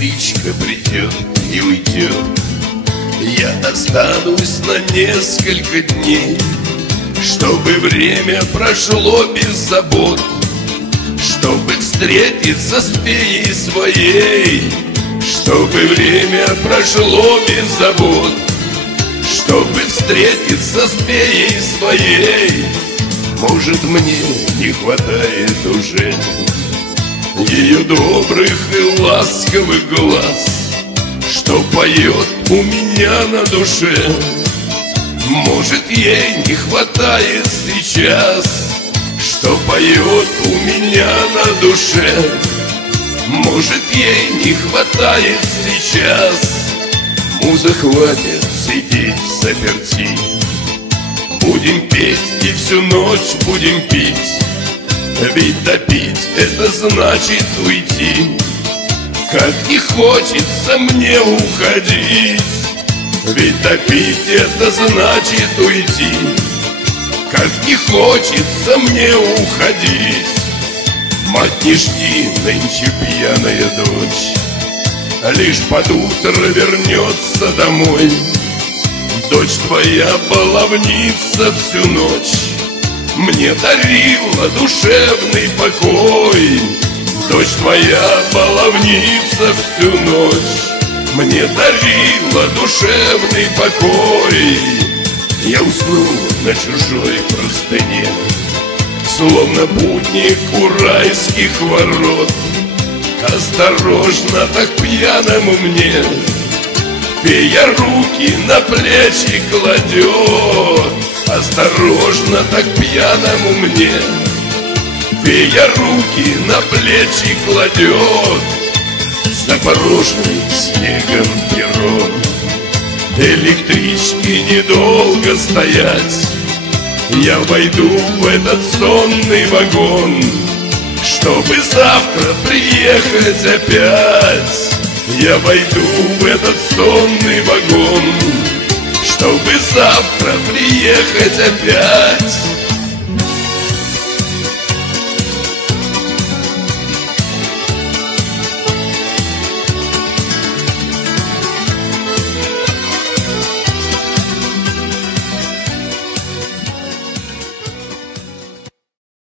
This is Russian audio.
электричка придет и уйдет, я останусь на несколько дней, чтобы время прошло без забот, чтобы встретиться с феей своей, чтобы время прошло без забот, чтобы встретиться с феей своей. Может, мне не хватает уже ее добрых и ласковых глаз, что поет у меня на душе. Может, ей не хватает сейчас, что поет у меня на душе. Может, ей не хватает сейчас, муза хватит сидеть взаперти. Будем петь и всю ночь будем пить, ведь допить это значит уйти. Как не хочется мне уходить, ведь допить это значит уйти. Как не хочется мне уходить. Мать, не жди, нынче пьяная дочь лишь под утро вернется домой. Дочь твоя баловница всю ночь мне дарила душевный покой. Дочь твоя баловница всю ночь мне дарила душевный покой. Я уснул на чужой простыне, словно путник у райских ворот. Осторожно так пьяному мне фея руки на плечи кладет. Осторожно так пьяному мне фея руки на плечи кладет. Запорожный снегом перрон, электрички недолго стоять. Я войду в этот сонный вагон, чтобы завтра приехать опять. Я войду в этот сонный вагон, чтобы завтра приехать опять.